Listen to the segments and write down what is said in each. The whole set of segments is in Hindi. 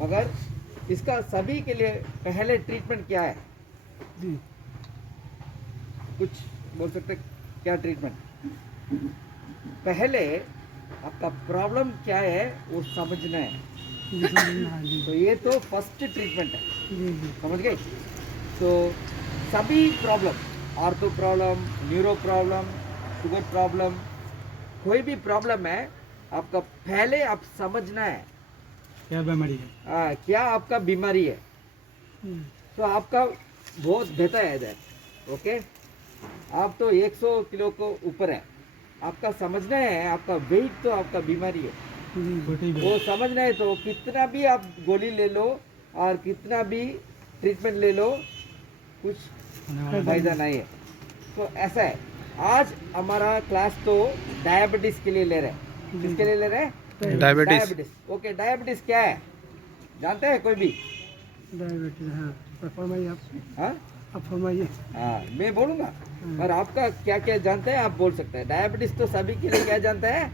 मगर इसका सभी के लिए पहले ट्रीटमेंट क्या है? जी कुछ बोल सकते क्या ट्रीटमेंट? पहले आपका प्रॉब्लम क्या है वो समझना है। जी समझना है जी तो ये तो फर्स्ट ट्रीटमेंट है, जी जी समझ गए? तो सभी problem, ortho problem, neuro problem, sugar problem, कोई भी प्रॉब्लम है, आपका पहले आप समझना है क्या बीमारी है क्या आपका बीमारी है। हम्म, तो आपका बहुत बेहतर है इधर, ओके? आप तो 100 किलो को ऊपर है, आपका समझना है आपका वेट तो आपका बीमारी है। जी छोटी वो समझना है तो कितना भी आप गोली ले लो और कितना भी ट्रीटमेंट ले लो, कुछ फायदा नहीं है। तो ऐसा है, आज हमारा क्लास तो डायबिटीज के लिए ले रहे हैं। किसके लिए ले रहे हैं? डायबिटीज। ओके, डायबिटीज क्या है जानते हैं कोई भी? डायबिटीज हाँ तो फरमाइए आप हाँ आप फरमाइए हाँ, मैं बोलूँगा और आपका क्या क्या जानते हैं आप बोल सकते हैं। डायबिटीज तो सभी के लिए क्या जानते हैं?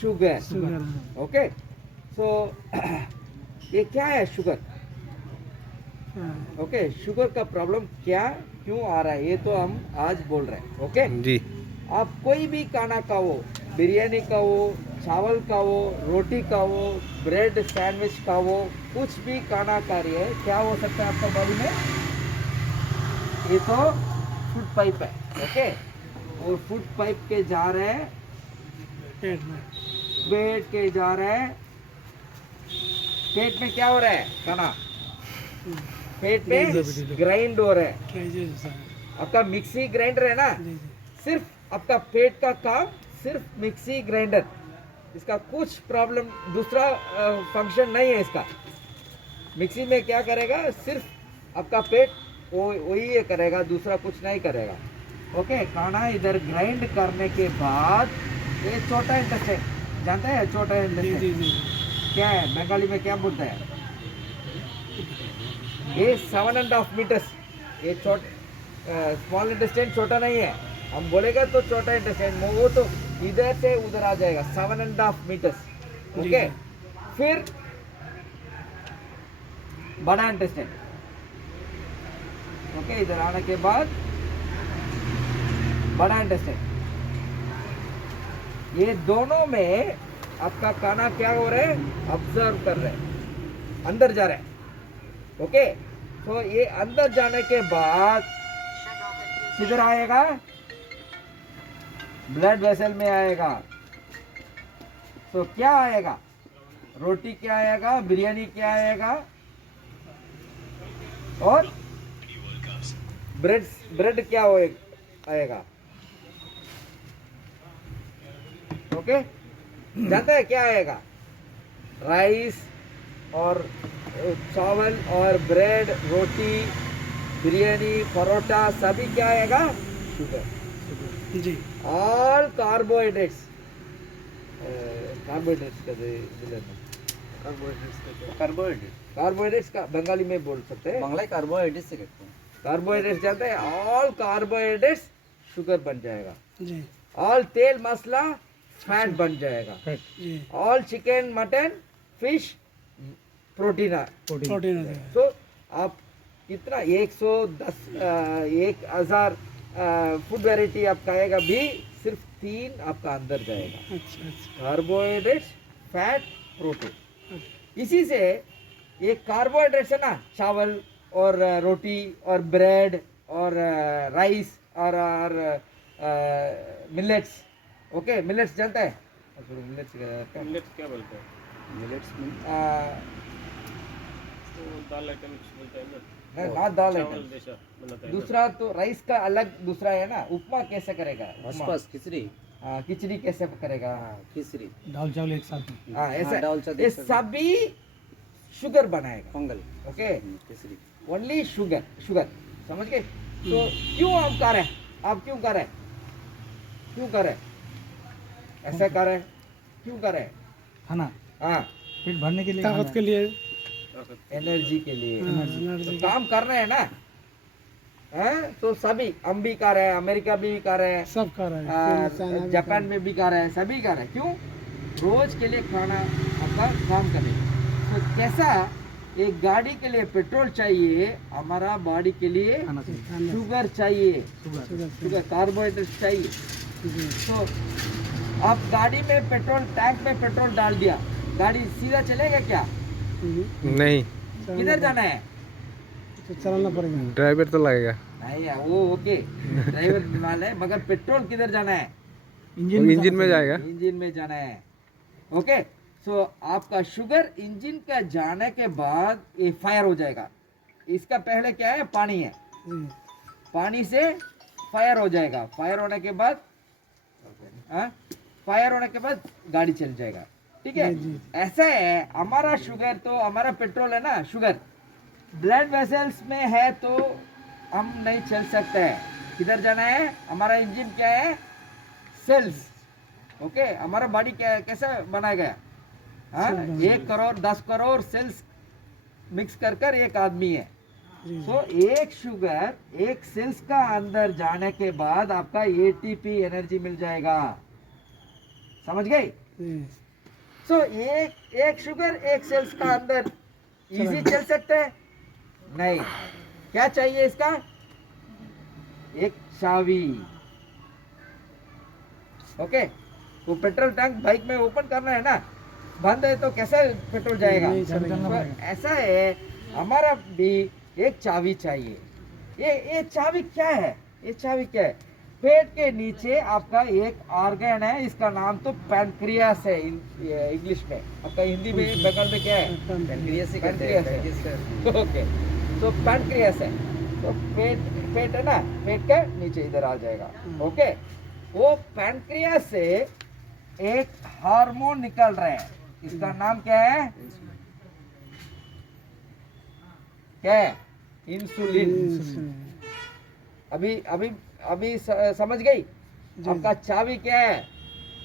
शुगर। शुगर हाँ ओके, सो ये क्या है शुगर? क्या है ओके, शुगर का प्रॉब्लम क्या क्यों आ रहा है ये तो हम आज बोल रहे हैं। ओके जी। आप कोई भी खाना खाओ, बिरयानी खाओ, चावल खाओ, रोटी खाओ, ब्रेड सैंडविच खाओ, कुछ भी खाना खा रही है, क्या हो सकता है आपका बॉडी में? ये तो फूड पाइप है, ओके? और फूड पाइप के जा रहे हैं, पेट में पेट के जा रहे हैं, पेट में क्या हो रहा है? खाना पेट में ग्राइंड हो रहा है। कैसे आपका मिक्सी ग्राइंडर है ना, जी जी सिर्फ आपका पेट का काम सिर्फ मिक्सी ग्राइंडर, इसका कुछ प्रॉब्लम दूसरा फंक्शन नहीं है इसका। मिक्सी में क्या करेगा? सिर्फ आपका पेट वही ये करेगा, दूसरा कुछ नहीं करेगा। ओके, खाना इधर ग्राइंड करने के बाद ये छोटा इंटेस्टाइन जानते हैं? छोटा जी जी इंटेस्टाइन जी क्या है बंगाली में क्या बोलते हैं? ये 7.5 मीटर्स, ये स्मॉल इंटेस्टाइन छोटा नहीं है, हम बोलेगा तो छोटा इंटेस्टाइन, वो तो इधर से उधर आ जाएगा 7.5 मीटर्स। जी, ओके, जी। फिर बड़ा इंटेस्टाइन, ओके, इधर आने के बाद बड़ा इंटेस्टाइन, ये दोनों में आपका खाना क्या हो रहा है? ऑब्जर्व कर रहे हैं, अंदर जा रहे हैं। ओके, तो ये अंदर जाने के बाद किधर आएगा? ब्लड वेसल में आएगा। तो क्या आएगा? रोटी क्या आएगा? बिरयानी क्या आएगा? और ब्रेड क्या आएगा? ओके, जानते हैं क्या आएगा? राइस और चावल और ब्रेड, रोटी, बिरयानी, परोटा, सभी क्या आएगा? शुगर। जी ऑल कार्बोहाइड्रेट्स, कार्बोहाइड्रेट्स का बंगाली में बोल सकते हैं, बांग्लाয় कार्बोहाइड्रेट से कहते हैं। कार्बोहाइड्रेट्स जानते हैं? ऑल कार्बोहाइड्रेट्स शुगर बन जाएगा। जी ऑल तेल मसाला फैट बन जाएगा। जी all chicken mutton fish protein. Protein है तो आप कितना 110 1000 फूड वेराइटी आप खाएगा भी सिर्फ 3 आपका अंदर जाएगा, अच्छा अच्छा कार्बोहाइड्रेट्स, फैट, प्रोटीन। इसी से ये कार्बोहाइड्रेट्स है ना, चावल और रोटी और ब्रेड और राइस और मिलेट्स। ओके, मिलेट्स जानते हैं? मिलेट्स मिलेट्स क्या बोलते हैं? मिलेट्स में तो दाल आइटम्स बोलते हैं ना, ना दाल चावल आइटम। जैसा बनाता है ना। दूसरा तो राइस का अलग दूसरा है ना, उपमा कैसे करेगा? उपमा। आसपास खिचड़ी खिचड़ी कैसे करेगा? खिचड़ी दाल चावल एक साथ में हाँ, ऐसा दाल चावल ये एक साथ। सभी शुगर बनाएगा। पोंगल ओके, खिचड़ी ओनली शुगर, शुगर, समझ गए? तो क्यों हम कर रहे हैं? आप क्यों कर रहे हैं? क्यों कर रहे हैं? ऐसा कर रहे हैं, क्यों कर रहे हैं? खाना हाँ, पेट भरने के लिए ताकत के लिए एनर्जी के लिए एनर्जी तो काम कर रहे हैं ना। हैं? तो सभी हम भी कर रहे हैं, अमेरिका भी कर रहे हैं, सब कर रहे हैं जापान में भी कर रहे हैं, सभी कर रहे हैं। क्यों? रोज के लिए खाना आपका काम करेगा। तो कैसा एक गाड़ी के लिए पेट्रोल चाहिए, हमारा बॉडी के लिए खाना चाहिए शुगर चाहिए, शुगर शुगर कार्बोहाइड्रेट चाहिए। जी तो आप गाड़ी में पेट्रोल टैंक में पेट्रोल डाल दिया, गाड़ी सीधा चलेगा क्या? नहीं, किधर जाना है? तो चलाना पड़ेगा ड्राइवर तो लगेगा। नहीं है वो ओके, ड्राइवर वाले, मगर पेट्रोल किधर जाना है? वो इंजन में जाएगा। इंजन में जाना है। ओके, सो आपका शुगर इंजन का जाने के बाद ये फायर हो जाएगा। इसका पहले क्या है? पानी है, जी पानी से फायर हो जाएगा। फायर होने के बाद फायर होने के बाद गाड़ी चल जाएगा। ठीक है, जी, जी। ऐसा है हमारा शुगर, तो हमारा पेट्रोल है ना, शुगर ब्लड वेसल्स में है तो हम नहीं चल सकते हैं। किधर जाना है? हमारा इंजन क्या है? सेल्स। ओके, हमारा बॉडी क्या कैसा बनाया गया? हाँ, 1 करोड़ 10 करोड़ सेल्स मिक्स कर कर एक आदमी है। जी तो एक शुगर एक सेल्स का अंदर जाने के बाद आपका एटीपी एनर्जी मिल जाएगा। समझ गई? जी सो एक शुगर एक सेल्स का अंदर इजी चल सकते हैं? नहीं। क्या चाहिए इसका? एक चाबी। ओके, तो पेट्रोल टैंक बाइक में ओपन करना है ना, बंद है तो कैसे पेट्रोल जाएगा? नहीं चलेगा। तो ऐसा है, हमारा भी एक चाबी चाहिए। ये चाबी क्या है? ये चाबी क्या है? पेट के नीचे आपका एक ऑर्गन है, इसका नाम तो पैनक्रियास है इंग्लिश में। आपका हिंदी में बंगाल में क्या है? पैनक्रियास ही कहते हैं, पैनक्रियास है। पैनक्रियास। ओके, तो पैनक्रियास है, तो पेट है ना, पेट के नीचे इधर आ जाएगा। ओके, वो पैनक्रियास से एक हार्मोन निकल रहा है, इसका नाम क्या है? क्या है? इंसुलिन। अभी अभी अभी समझ गई? आपका चाबी क्या है?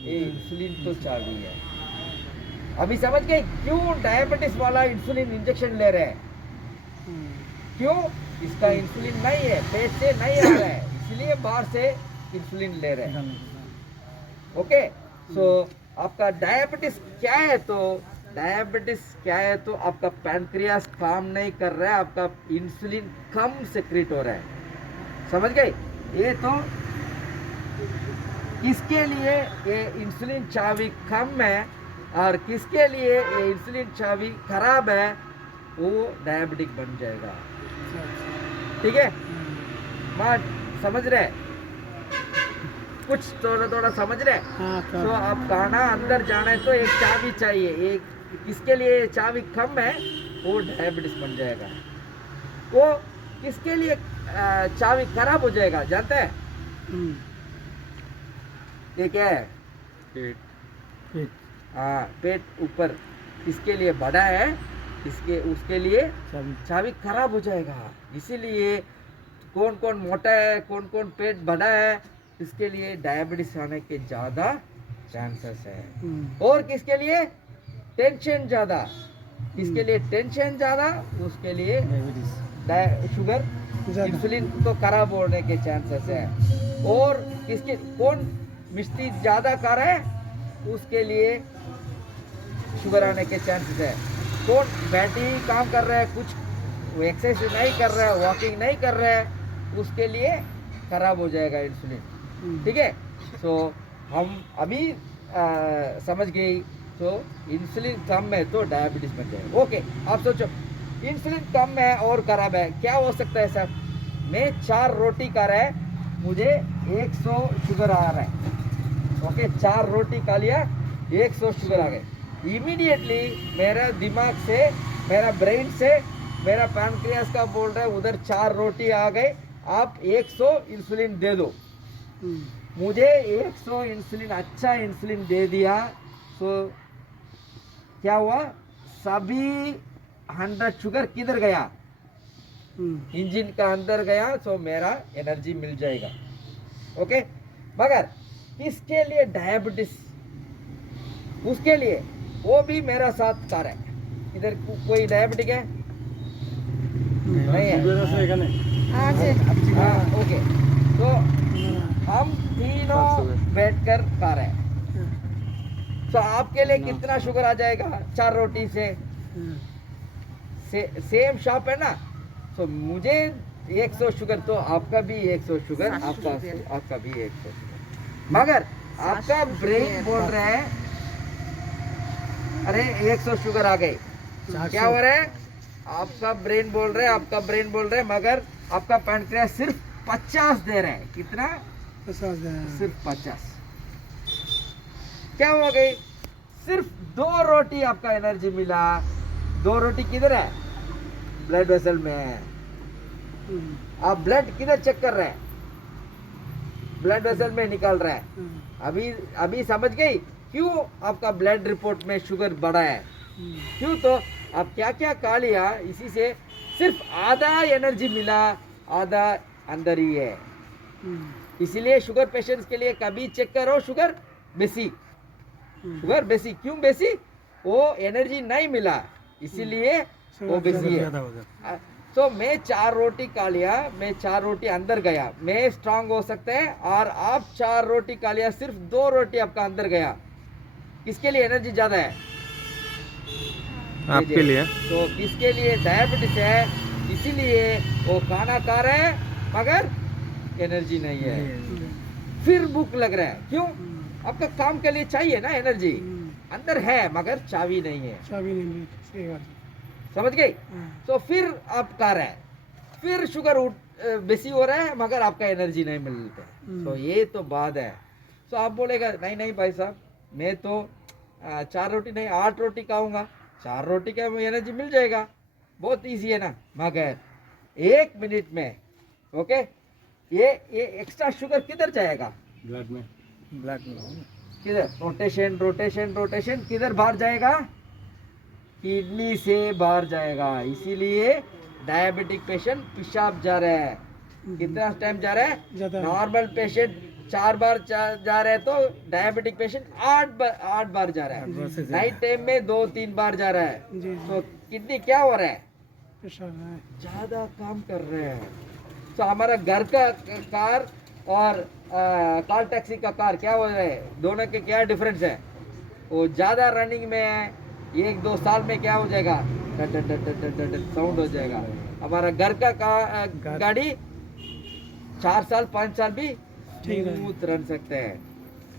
ये इंसुलिन तो चाबी है। अभी समझ गई क्यों डायबिटीज वाला इंसुलिन इंजेक्शन ले रहे हैं? क्यों? इसका इंसुलिन नहीं है, पेट से नहीं आ रहा है, इसलिए बाहर से इंसुलिन ले रहे हैं। ओके, सो आपका डायबिटीज क्या है? तो डायबिटीज क्या है? तो आपका पैनक्रियास काम नहीं कर रहा है, आपका इंसुलिन कम सेक्रेट हो रहा है। समझ गए? ये तो किसके लिए ये इंसुलिन चाबी कम है और किसके लिए ये इंसुलिन चाबी खराब है, वो डायबिटिक बन जाएगा। ठीक है, माँ समझ रहे? कुछ थोड़ा थोड़ा समझ रहे? हाँ तो आप खाना अंदर जाना है तो एक चाबी चाहिए। एक किसके लिए चाबी कम है, वो डायबिटीज बन जाएगा। वो किसके लिए चाबी खराब हो जाएगा जानते हैं? ये क्या है? पेट। हाँ, पेट ऊपर किसके लिए बड़ा है, इसके उसके लिए चाबी खराब हो जाएगा। इसीलिए कौन कौन मोटा है, कौन कौन पेट बड़ा है, इसके लिए डायबिटीज आने के ज़्यादा चांसेस है। और किसके लिए? टेंशन ज़्यादा। किसके लिए टेंशन ज़्यादा? उसके लिए शुगर इंसुलिन तो खराब होने के चांसेस है। और किसके कौन मिष्टी ज़्यादा खा रहा है, उसके लिए शुगर आने के चांसेस है। कौन बैटरी काम कर रहा है, कुछ एक्सरसाइज नहीं कर रहा है, वॉकिंग नहीं कर रहा है, उसके लिए खराब हो जाएगा इंसुलिन। ठीक है, सो हम अभी समझ गए। तो इंसुलिन कम है तो डायबिटीज बन जाएगा। ओके, आप सोचो इंसुलिन कम है और खराब है, क्या हो सकता है सर? मैं 4 रोटी खा रहा है, मुझे 100 शुगर आ रहा है। ओके, 4 रोटी खा लिया, 100 शुगर आ गए। इमीडिएटली मेरा दिमाग से, मेरा ब्रेन से, मेरा पैनक्रियास का बोल रहा है उधर 4 रोटी आ गए, आप 100 इंसुलिन दे दो। मुझे 100 इंसुलिन, अच्छा इंसुलिन दे दिया, तो क्या हुआ? सभी 100 शुगर किधर गया? इंजन का अंदर गया, तो मेरा एनर्जी मिल जाएगा। ओके, मगर किसके लिए डायबिटीज? उसके लिए वो भी मेरा साथ कर रहा है। इधर कोई डायबिटिक है? नहीं है। हाँ, ओके, तो हम तीनों बैठकर खा रहे हैं। तो आपके लिए कितना शुगर आ जाएगा 4 रोटी से? सेम शॉप है ना, तो मुझे 100 शुगर तो आपका भी 100 शुगर, आपका भी 100 शुगर, मगर आपका ब्रेन बोल रहा है अरे 100 शुगर आ गई, क्या हो रहा है? आपका ब्रेन बोल रहा है मगर आपका पैनक्रियास सिर्फ 50 दे रहा है। कितना? 50 सिर्फ 50। क्या हो गई? सिर्फ 2 रोटी आपका एनर्जी मिला। 2 रोटी किधर है? ब्लड वेसल में है। आप ब्लड किधर चेक कर रहे हैं? ब्लड वेसल में निकाल रहा है। अभी समझ गई क्यों आपका ब्लड रिपोर्ट में शुगर बढ़ा है? क्यों? तो आप क्या क्या खा लिया, इसी से सिर्फ आधा एनर्जी मिला, आधा अंदर ही है। इसीलिए शुगर पेशेंट्स के लिए कभी चेक करो शुगर बेसी, शुगर बेसी। क्यों बेसी? वो एनर्जी नहीं मिला, इसीलिए वो बेसी है। तो मैं 4 रोटी खा लिया, मैं 4 रोटी अंदर गया, मैं स्ट्रांग हो सकता है। और आप 4 रोटी खा लिया, सिर्फ 2 रोटी आपका अंदर गया, किसके लिए एनर्जी ज्यादा है? आपके लिए। तो किसके लिए? डायबिटीज है, इसीलिए वो खाना खा रहे हैं मगर एनर्जी नहीं है। फिर भूख लग रहा है, क्यों? आपका काम के लिए चाहिए ना एनर्जी, अंदर है मगर चाबी नहीं है। चाबी नहीं, सही बात। समझ गई? तो फिर आप खा रहे हैं, फिर शुगर बेसी हो रहा है मगर आपका एनर्जी नहीं मिलता। तो ये तो बात है। तो आप बोलेगा नहीं नहीं भाई साहब, मैं तो 4 रोटी नहीं 8 रोटी खाऊंगा, 4 रोटी का एनर्जी मिल जाएगा, बहुत इजी है ना। मगर 1 मिनट में ओके, ये एक्स्ट्रा शुगर किधर जाएगा? ब्लड में। किधर? रोटेशन किधर बाहर जाएगा? किडनी से बाहर जाएगा। इसीलिए डायबिटिक पेशेंट पेशाब जा रहा है। कितना टाइम जा रहा है? नॉर्मल पेशेंट 4 बार जा रहा है, तो डायबिटिक पेशेंट 8 बार जा रहा है। नाइट टाइम में 2-3 बार जा रहा है। तो किडनी क्या हो रहा है? ज्यादा काम कर रहे हैं। तो हमारा घर का कार और कार टैक्सी का कार क्या हो रहा है? दोनों के क्या डिफरेंस है? वो ज्यादा रनिंग में है, 1-2 साल में क्या हो जाएगा? साउंड हो जाएगा। हमारा घर का गाड़ी 4 साल 5 साल भी स्मूथ रन सकते हैं।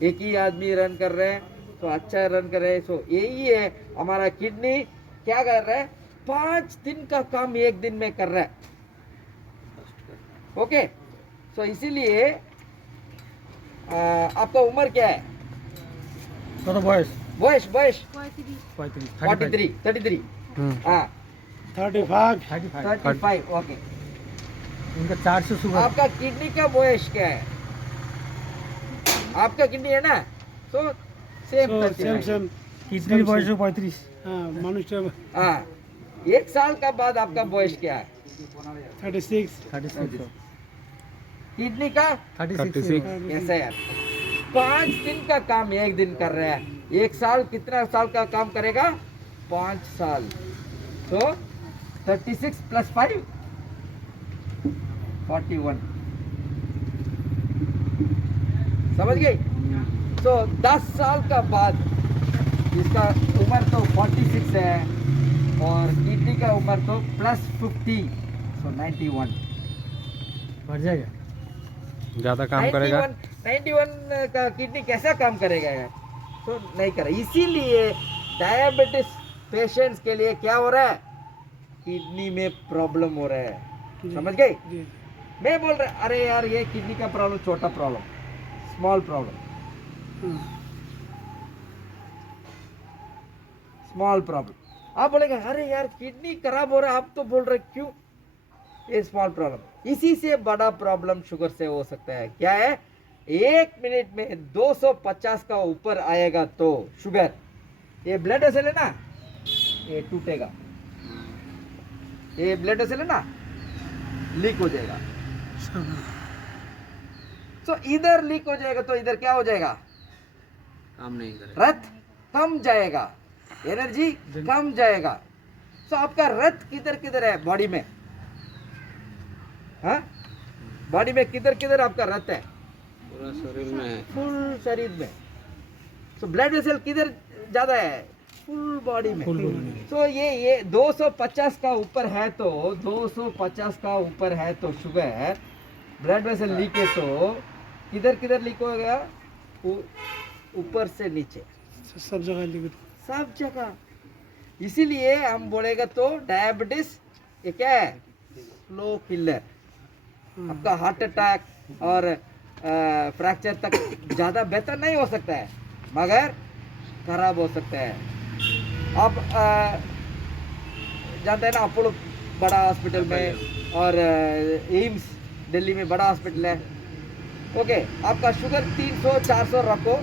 एक ही आदमी रन कर रहे हैं तो अच्छा रन कर रहे हैं। तो यही है हमारा किडनी क्या कर रहा है? 5 दिन का काम 1 दिन में कर रहा है। ओके, तो इसीलिए आपका उम्र क्या है? बॉयस 33 हाँ 35 ओके। उनका 400 शुगर। आपका किडनी का बॉयस क्या है? आपका किडनी है ना, तो सेम किडनी बॉयस 35। हाँ मनुष्य। हाँ 1 साल का बाद आपका बॉयस क्या है? 36। किडनी का 36। ऐसा है। 5 दिन का काम 1 दिन कर रहा है। 1 साल कितना साल का काम करेगा? 5 साल। तो 36 + 5 41। समझ गई? तो 10 साल का बाद इसका उम्र तो 46 है और किडनी का उम्र तो +50, तो 91 बढ़ जाएगा। ज्यादा काम करेगा। 91 का किडनी कैसा काम करेगा यार? तो नहीं करे। इसीलिए डायबिटीज पेशेंट्स के लिए क्या हो रहा है? किडनी में प्रॉब्लम हो रहा है। समझ गए? मैं बोल रहा अरे यार ये किडनी का प्रॉब्लम छोटा problem, small problem, small problem. आप बोलेगा अरे यार किडनी खराब हो रहा है, आप तो बोल रहे क्यों? ये स्मॉल प्रॉब्लम। इसी से बड़ा प्रॉब्लम शुगर से हो सकता है। क्या है? 1 मिनट में 250 का ऊपर आएगा तो शुगर, ये ब्लड वेसल है ना, ये टूटेगा। ये ब्लड वेसल है ना, लीक हो जाएगा। तो इधर लीक हो जाएगा तो इधर क्या हो जाएगा? काम नहीं करेगा। रक्त कम जाएगा, एनर्जी कम जाएगा। तो आपका रक्त किधर किधर है बॉडी में? हाँ बॉडी में किधर किधर आपका रक्त है? पूरा शरीर में है। फुल शरीर में। तो ब्लड वेसल किधर ज्यादा है? फुल बॉडी में। Full body. तो ये 250 का ऊपर है तो 250 का ऊपर है तो शुगर ब्लड वेसल लीक है तो किधर किधर लीक हो गया? ऊपर से नीचे सब जगह लिख सब जगह। इसीलिए हम बोलेगा तो डायबिटीज ये क्या है? Slow killer. आपका हार्ट अटैक और फ्रैक्चर तक ज़्यादा बेहतर नहीं हो सकता है मगर खराब हो सकता है। आप जानते हैं ना अपोलो बड़ा हॉस्पिटल में और एम्स दिल्ली में बड़ा हॉस्पिटल है। ओके, आपका शुगर 300-400 रखो,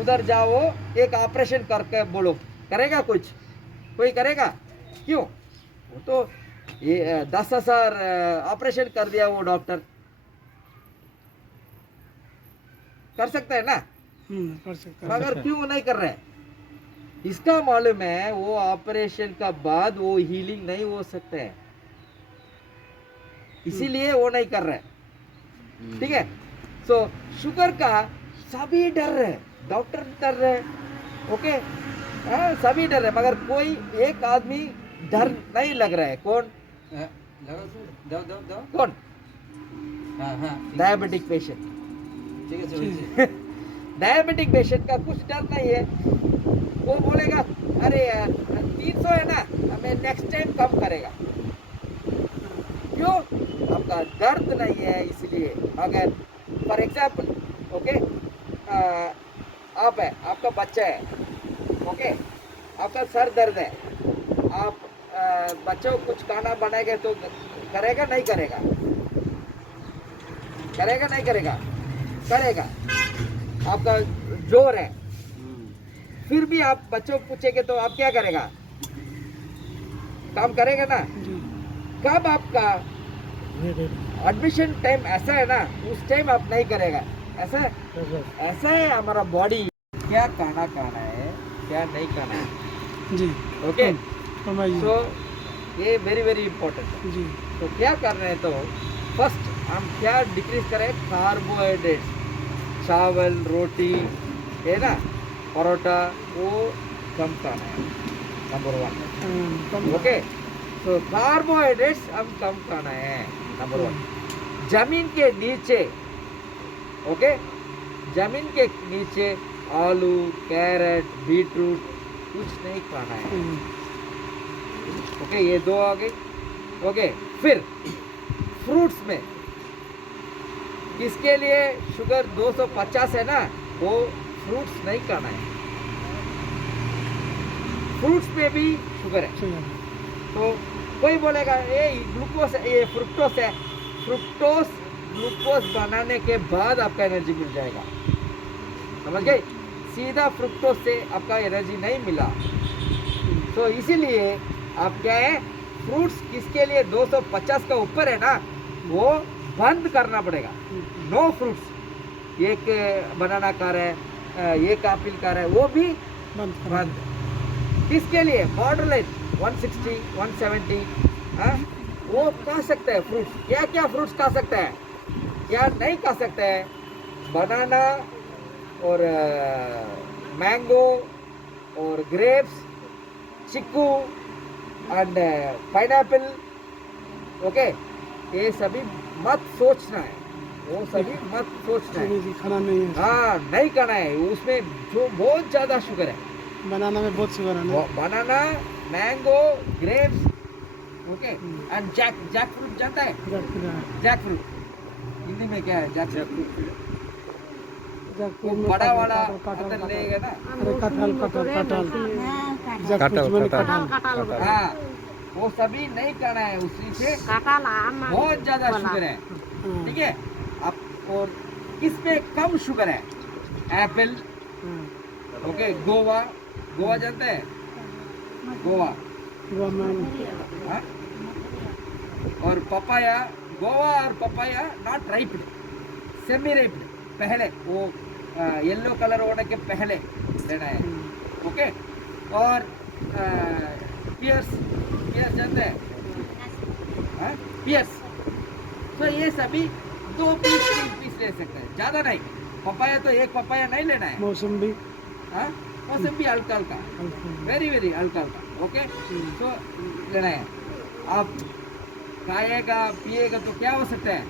उधर जाओ एक ऑपरेशन करके बोलो, करेगा कुछ? कोई करेगा? क्यों? वो तो ये 10,000 ऑपरेशन कर दिया वो डॉक्टर, कर सकता है ना? कर सकते हैं। मगर क्यों नहीं कर रहे? इसका मालूम है वो ऑपरेशन का बाद वो हीलिंग नहीं हो सकता है, इसीलिए वो नहीं कर रहे। ठीक है, सो शुगर का सभी डर रहे, डॉक्टर डर रहे, ओके, सभी डर रहे, मगर कोई एक आदमी डर नहीं लग रहा है। कौन? कौन? Diabetic patient. डायबिटिक पेशेंट का कुछ डर नहीं है। वो बोलेगा अरे यार 300 है ना, हमें नेक्स्ट टाइम कम करेगा। क्यों? आपका दर्द नहीं है इसलिए। अगर फॉर एग्जाम्पल ओके, आप है, आपका बच्चा है, ओके, आपका सर दर्द है, आप बच्चों को कुछ खाना बनाएंगे तो करेगा नहीं करेगा? करेगा नहीं करेगा? करेगा। आपका जोर है, फिर भी आप बच्चों को पूछेंगे तो आप क्या करेगा? काम करेगा ना? कब आपका एडमिशन टाइम ऐसा है ना, उस टाइम आप नहीं करेगा। ऐसा है, ऐसा है हमारा बॉडी। क्या खाना खाना है, क्या नहीं खाना है। जी ओके, फरमाइए। सो ये वेरी वेरी इंपॉर्टेंट है। जी तो क्या कर रहे हैं? तो फर्स्ट हम क्या डिक्रीज करें? कार्बोहाइड्रेट्स, चावल, रोटी है ना, परोठा, वो कम खाना है, नंबर 1। ओके, तो कार्बोहाइड्रेट्स हम कम खाना है, नंबर 1। जमीन के नीचे, ओके, जमीन के नीचे आलू, कैरेट, बीटरूट कुछ नहीं खाना है। ओके, ये 2 आ गई। ओके, फिर फ्रूट्स में किसके लिए शुगर 250 है ना, वो फ्रूट्स नहीं खाना है। फ्रूट्स में भी शुगर है। तो कोई बोलेगा ये ग्लूकोज है, ये फ्रुक्टोस है। फ्रुक्टोस ग्लूकोज बनाने के बाद आपका एनर्जी मिल जाएगा, समझ गए? सीधा फ्रुक्टोस से आपका एनर्जी नहीं मिला। तो इसीलिए आप क्या है, फ्रूट्स किसके लिए 250 का ऊपर है ना, वो बंद करना पड़ेगा। No fruits. एक बनाना खा रहा है, एक एप्पल खा रहा है, वो भी बंद। किसके लिए? बॉर्डर लाइन 160, 170, हाँ, वो खा सकता है फ्रूट्स। क्या क्या फ्रूट्स खा सकता है, क्या नहीं खा सकता है? बनाना और मैंगो और grapes, chikoo and pineapple. Okay, ये सभी मत सोचना है, वो सभी मत सोचना है। खाना नहीं है। हाँ, नहीं खाना है, उसमें जो बहुत ज्यादा शुगर है। बनाना में बहुत शुगर है ना। Banana, mango, grapes, okay, and jackfruit जानता है? जैक फ्रूट हिंदी में क्या है? जैक फ्रूट, वो बड़ा वाला अंदर लेगा ना। हाँ, वो सभी नहीं खाना है, उसी से बहुत ज्यादा शुगर है। ठीक है, आप और किसमें कम शुगर है? एप्पल, ओके, गोवा, गोवा जानते हैं? गोवा, हाँ? और पपाया। गोवा और पपाया नॉट राइप्ड, सेमी राइप्ड, पहले वो येलो कलर होने के पहले लेना है। ओके, और पियर्स, पियर्स जानते हैं? हाँ, पियर्स। तो ये सभी 2 पीस 3 पीस ले सकते हैं, ज़्यादा नहीं। पपाया तो एक पपाया नहीं लेना है। मौसम्बी, हाँ, मौसम भी हल्का हल्का, वेरी वेरी हल्का हल्का। ओके, तो लेना है। आप खाएगा पिएगा तो क्या हो सकता है,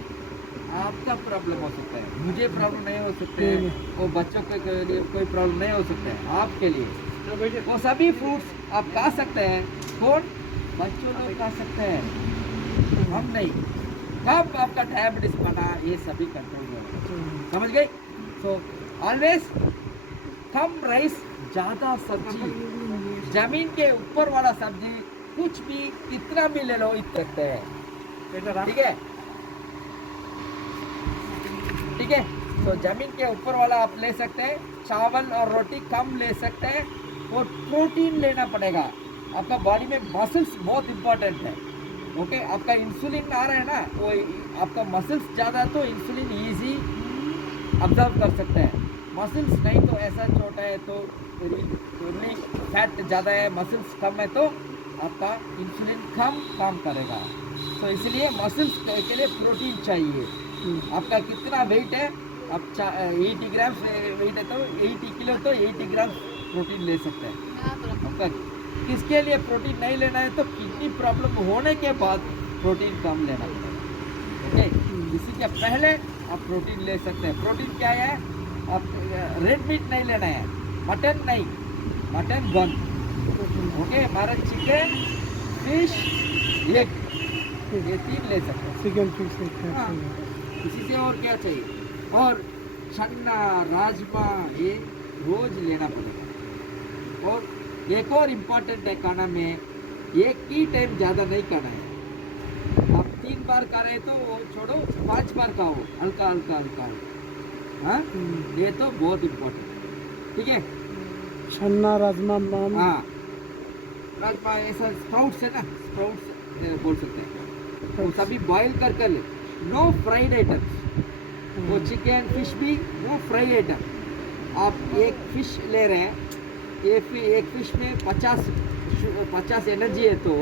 आपका प्रॉब्लम हो सकता है, मुझे प्रॉब्लम नहीं हो सकते है, वो बच्चों के लिए कोई प्रॉब्लम नहीं हो सकता है, आपके लिए वो सभी फ्रूट्स आप खा सकते हैं। कौन? बच्चों लोग खा सकते हैं, हम नहीं। कब आपका डायबिटीज बना, ये सभी कंट्रोल में, समझ गए? सो ऑलवेज कम राइस, ज़्यादा सब्जी, जमीन के ऊपर वाला सब्जी कुछ भी कितना भी ले लो इतना सकते हैं, ठीक है? ठीक है, तो जमीन के ऊपर वाला आप ले सकते हैं, चावल और रोटी कम ले सकते हैं, और प्रोटीन लेना पड़ेगा। आपका बॉडी में मसल्स बहुत इंपॉर्टेंट है। ओके, आपका इंसुलिन आ रहा है ना, वो आपका मसल्स ज़्यादा तो इंसुलिन इजी ऑब्जर्व कर सकते हैं, मसल्स नहीं तो ऐसा छोटा है तो फैट ज़्यादा है, मसल्स कम है तो आपका इंसुलिन कम काम करेगा। तो इसलिए मसल्स के लिए प्रोटीन चाहिए। आपका कितना वेट है, आप 80 ग्राम वेट है तो 80 किलो तो 80 ग्राम प्रोटीन ले सकते हैं। आपका किसके लिए प्रोटीन नहीं लेना है, तो किडनी प्रॉब्लम होने के बाद प्रोटीन कम लेना पड़ेगा। ओके, इसी के पहले आप प्रोटीन ले सकते हैं। प्रोटीन क्या है, आप रेड मीट नहीं लेना है, मटन नहीं, मटन बंद। ओके, हमारा चिकन, फिश, एग, ये 3 ले सकते हैं। चिकन फिश हाँ, इसी से और क्या चाहिए। और चना, राजमा ये रोज लेना पड़ेगा। और एक और इम्पोर्टेंट है खाना में, एक ही टाइम ज़्यादा नहीं खाना है। आप 3 बार खा रहे तो वो छोड़ो, 5 बार खाओ, हल्का हल्का हल्का। हाँ, ये तो बहुत इम्पोर्टेंट, ठीक है? चना, राजमा, माम, हाँ, राजमा ऐसा स्प्राउट्स है ना, स्प्राउट्स बोल सकते हैं, वो सभी बॉईल कर कर ले। नो फ्राइड आइटम्स, वो चिकन फिश भी नो फ्राई आइटम। आप एक फिश ले रहे हैं, एक फिश में 50 एनर्जी है, तो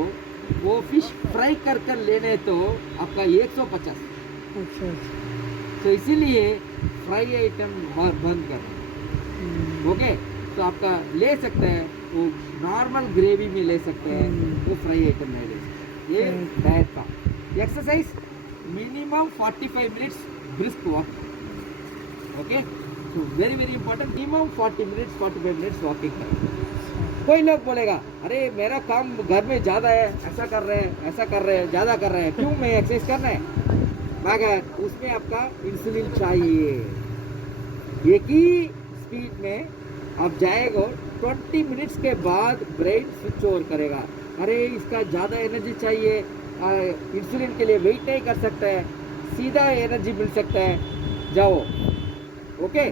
वो फिश फ्राई कर कर लेने तो आपका 150। अच्छा, तो इसीलिए फ्राई आइटम बंद करना। ओके, तो आपका ले सकते हैं, वो नॉर्मल ग्रेवी में ले सकते हैं, वो फ्राई आइटम नहीं ले सकते। ये डाइट का exercise minimum 45 minutes brisk walk. Okay, तो very very important, minimum 45 minutes walking करें। कोई लोग बोलेगा अरे मेरा काम घर में ज़्यादा है, ऐसा कर रहे हैं, ऐसा कर रहे हैं, ज़्यादा कर रहे हैं, क्यों मैं एक्सरसाइज करना है? मगर उसमें आपका इंसुलिन चाहिए। एक ही स्पीड में आप जाएगा, 20 मिनट्स के बाद ब्रेन स्विच ओवर करेगा। अरे इसका ज़्यादा एनर्जी चाहिए, इंसुलिन के लिए वेट नहीं कर सकता है, सीधा एनर्जी मिल सकता है, जाओ। ओके,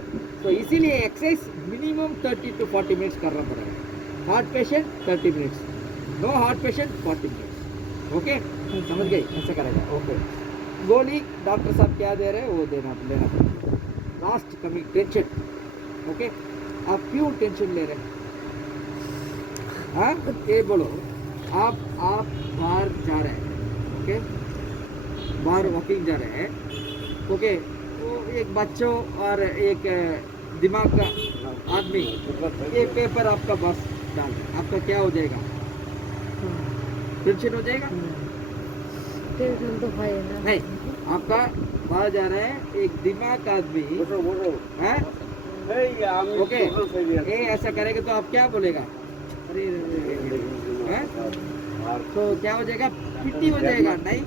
तो इसीलिए एक्सरसाइज मिनिमम 30 to 40 मिनट्स करना पड़ेगा। Heart patient 30 minutes, no heart patient 40 minutes. Okay, समझ गए? ऐसा करेगा। ओके, गोली डॉक्टर साहब क्या दे रहे हैं वो लेना पड़ेगा। Last coming tension. ओके, आप क्यों टेंशन ले रहे हैं? हाँ, ये बोलो, आप बाहर जा रहे हैं, ओके, बाहर वॉकिंग जा रहे हैं, ओके, वो एक बच्चों और एक दिमाग का आदमी ये पेपर आपका बस डाल, आपका क्या हो जाएगा? टेंशन हो जाएगा? नहीं, आपका बाहर जा रहे हैं, एक दिमाग का आदमी है, ओके, ये ऐसा करेगा तो आप क्या बोलेगा? अरे हैं? तो क्या हो जाएगा? पिट्टी हो जाएगा, नहीं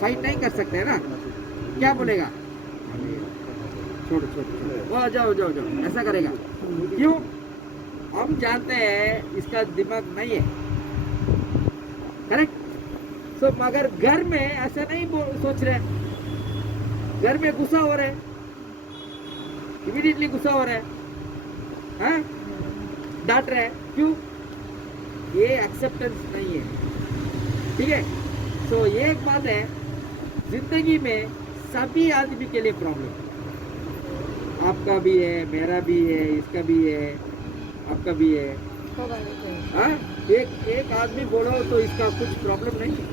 फाइट नहीं कर सकते है ना, क्या बोलेगा? छोड़ो छोड़ो छोड़ो, वो जाओ जाओ जाओ, ऐसा करेगा। क्यों? हम जानते हैं इसका दिमाग नहीं है, करेक्ट? तो मगर घर में ऐसा नहीं सोच रहे, घर में गुस्सा हो रहे, इमीडिएटली गुस्सा हो रहा है, हाँ? डांट रहे हैं, क्यों? ये एक्सेप्टेंस नहीं है, ठीक है? तो एक बात है, जिंदगी में सभी आदमी के लिए प्रॉब्लम, आपका भी है, मेरा भी है, इसका भी है, आपका भी है, हाँ? एक आदमी बोलो तो इसका कुछ प्रॉब्लम नहीं है।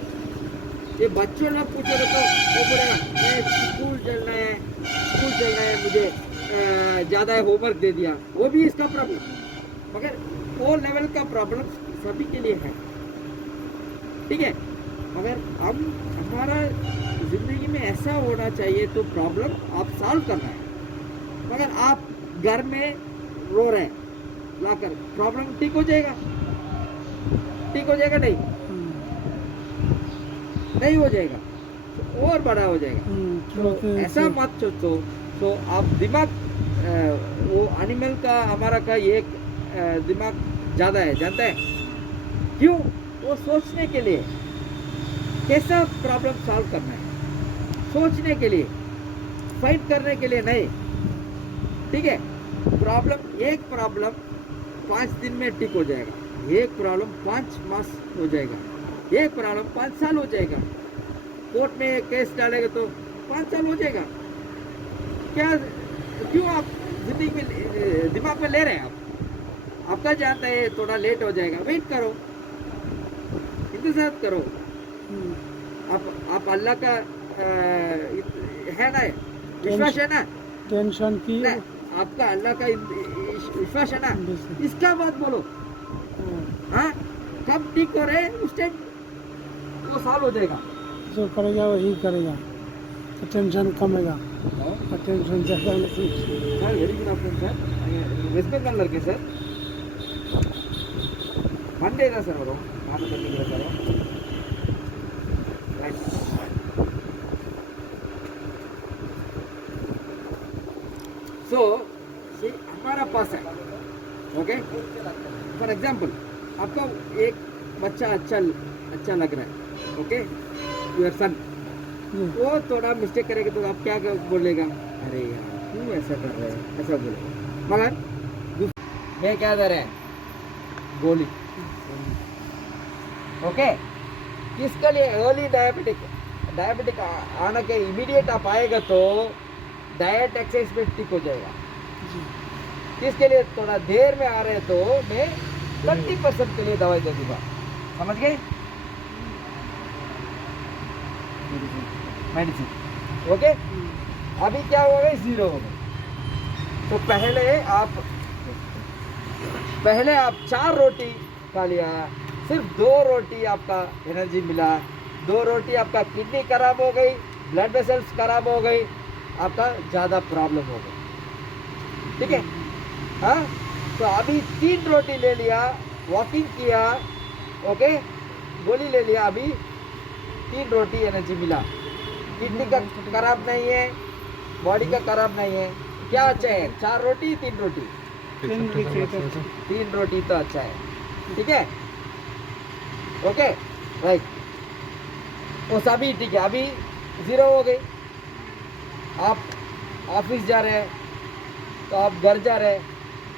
ये बच्चों लोग पूछे तो वो बोलेगा स्कूल चलना है मुझे, ज़्यादा होमवर्क दे दिया, वो भी इसका प्रॉब्लम। मगर वो लेवल का प्रॉब्लम सभी के लिए है, ठीक है। मगर हम हमारा ज़िंदगी में ऐसा होना चाहिए तो प्रॉब्लम आप सॉल्व करना है। मगर आप घर में रो रहे हैं लाकर, प्रॉब्लम ठीक हो जाएगा? ठीक हो जाएगा? नहीं, नहीं हो जाएगा, तो और बड़ा हो जाएगा। तो ऐसा मत सोचो। तो आप दिमाग वो एनिमल का हमारा का एक दिमाग ज़्यादा है, जानते हैं क्यों? वो सोचने के लिए कैसा प्रॉब्लम सॉल्व करना है, सोचने के लिए, फाइट करने के लिए नहीं, ठीक है। एक प्रॉब्लम 5 दिन में ठीक हो जाएगा, एक प्रॉब्लम 5 मास हो जाएगा, एक प्रॉब्लम 5 साल हो जाएगा। कोर्ट में केस डालेगा तो 5 साल हो जाएगा। क्या क्यों आप जिंदगी में दिमाग में ले रहे हैं? आप आपका जानता है थोड़ा लेट हो जाएगा, वेट करो, इंतजार करो। आप अल्लाह का है ना, विश्वास है ना? टेंशन की ना, आपका अल्लाह का विश्वास है ना? इसका बात बोलो। हाँ, कब ठीक हो रहे उस टाइम वो साल हो जाएगा। जो करेगा वही करेगा, तो टेंशन कमेगा और टेंशन ज़्यादा नहीं। Sir very good afternoon sir, West Bengal लड़के सर, मंडे था सर, वो सर सो ये हमारा पास है, ओके। फॉर एग्जाम्पल आपका एक बच्चा अच्छा लग रहा है, ओके, योर सन, वो थोड़ा मिस्टेक करेगा तो आप क्या बोलेगा? अरे यार क्यों ऐसा कर रहे हैं, ऐसा बोलेगा। मगर मैं क्या कर रहे हैं, गोली, ओके। किसके लिए? अर्ली डायबिटिक आने के इमीडिएट आप आएगा तो डाइट एक्सरसाइज में ठीक हो जाएगा। किसके लिए? थोड़ा देर में आ रहे हैं तो मैं 20% के लिए दवाई दे दूंगा, समझ गए? Medicine, okay. अभी क्या हो गई? 0 हो गई। तो पहले आप 4 रोटी खा लिया, सिर्फ 2 रोटी आपका एनर्जी मिला, 2 रोटी आपका किडनी खराब हो गई, ब्लड वेसल्स खराब हो गई, आपका ज़्यादा प्रॉब्लम हो गई, ठीक है। हाँ, तो अभी 3 रोटी ले लिया, वॉकिंग किया, ओके, गोली ले लिया, अभी 3 रोटी एनर्जी मिला, किडनी का खराब नहीं है, बॉडी का खराब नहीं है, क्या अच्छा है? 4 रोटी 3 रोटी? 3 रोटी तो अच्छा है, ठीक है, ओके, राइट। वो सभी ठीक है। अभी 0 हो गई। आप ऑफिस जा रहे हैं तो आप घर जा रहे हैं,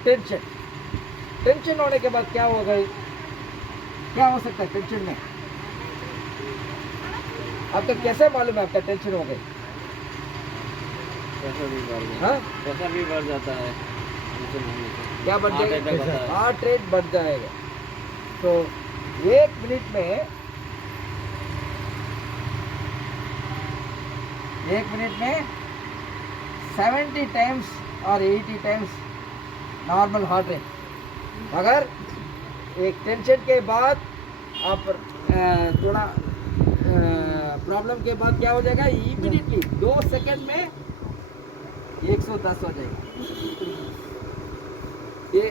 टेंशन होने के बाद क्या हो गई? क्या हो सकता है टेंशन में? आपका कैसे मालूम है आपका टेंशन हो गई? पैसा भी बढ़ हाँ? पैसा भी बढ़ जाता है, टेंशन होने से। क्या बढ़ हार्ट अटैक होता जाएगा? है। हार्ट रेट बढ़ जाएगा। तो 1 मिनट में 70 टाइम्स और 80 टाइम्स नॉर्मल हार्ट रेट। अगर एक टेंशन के बाद आप थोड़ा प्रॉब्लम के बाद क्या हो जाएगा? इमीडिएटली 2 सेकंड में 110 हो जाएगा। ये